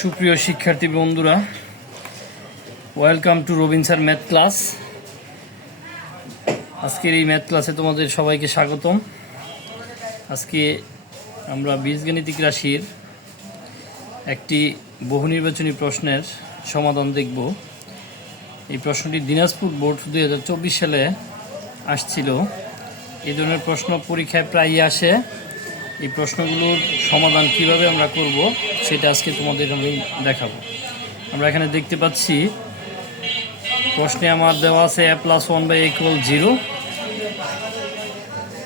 সুপ্রিয় শিক্ষার্থী বন্ধুরা, welcome to Robin sir math class. আজকের এই ম্যাথ ক্লাসে তোমাদের সবাইকে স্বাগতম। আজকে আমরা বীজগাণিতিক রাশির একটি বহু নির্বাচনী প্রশ্নের সমাধান দেখব। এই প্রশ্নটি দিনাজপুর বোর্ড 2024 সালে আসছিল। এই ধরনের প্রশ্ন পরীক্ষায় প্রায়ই আসে। এই প্রশ্নগুলোর সমাধান কিভাবে আমরা করব সেটা আজকে তোমাদের আমি দেখাবো। আমরা এখানে দেখতে পাচ্ছি প্রশ্নে আমার দেওয়া আছে a+1/a=0,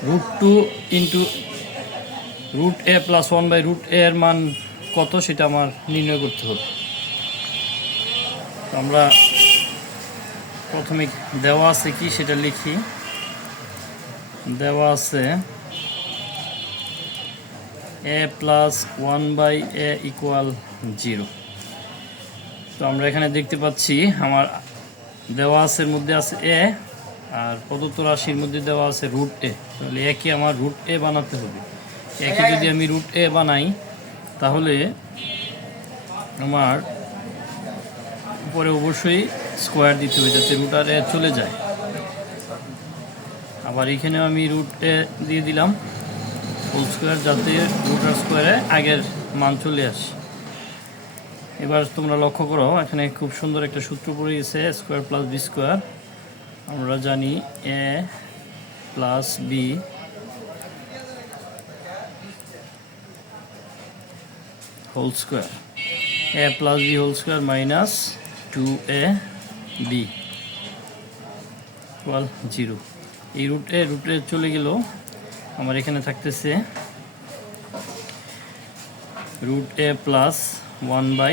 √2 ইন্টু √a + 1/√a এর মান কত সেটা আমার নির্ণয় করতে হবে। আমরা প্রথমে দেওয়া আছে কি সেটা লিখি। দেওয়া আছে a+1/a = 0। তো আমরা এখানে দেখতে পাচ্ছি আমার দেওয়া আছে মধ্যে আছে a, আর প্রদত্ত রাশির মধ্যে দেওয়া আছে √a। তাহলে a কে আমার √a বানাতে হবে। a কে যদি আমি √a বানাই তাহলে আমার উপরে অবশ্যই স্কোয়ার দিতে হবে যাতে √a চলে যায়। আবার এখানেও আমি √a দিয়ে দিলাম হোল স্কোয়ার যাতে √r² আগের মান চলে আসে। এবার তোমরা লক্ষ্য করো এখানে খুব সুন্দর একটা সূত্র পড়ে গেছে, স্কোয়ার প্লাস বি স্কোয়ার। আমরা জানি a plus B whole square, a plus B whole square minus 2ab = 0। এই √a চলে গেল। আমার এখানে থাকতেছে √a + 1/√a,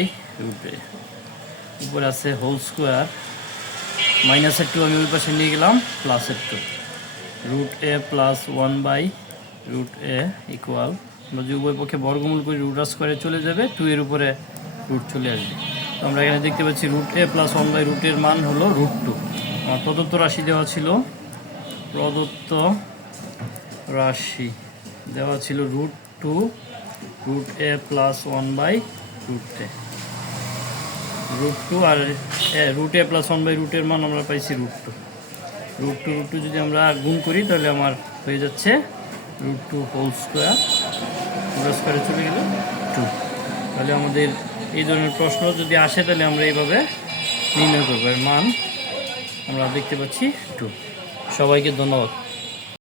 উপরে আছে হোল স্কোয়ার, মাইনাসের 2 আমি ওই পাশে নিয়ে গেলাম, প্লাসের 2, √a + 1/√a = আমরা যদি উভয় পক্ষে বর্গমূল করি √r² চলে যাবে, 2 এর উপরে রুট চলে আসবে। তো আমরা এখানে দেখতে পাচ্ছি √a + 1/√a এর মান হলো √2। আমার প্রদত্ত রাশি দেওয়া ছিল, √2 √a + 1/√a, √2 R √a + 1/√a এর মান আমরা পাইছি √2 যদি আমরা গুণ করি তাহলে আমার হয়ে যাচ্ছে √2 হোল স্কোয়ার, স্কোয়ারে চলে গেল 2। তাহলে আমাদের এই ধরনের প্রশ্ন যদি আসে তাহলে আমরা এইভাবে নির্ণয় করবো। এর মান আমরা দেখতে পাচ্ছি 2। সবাইকে ধন্যবাদ।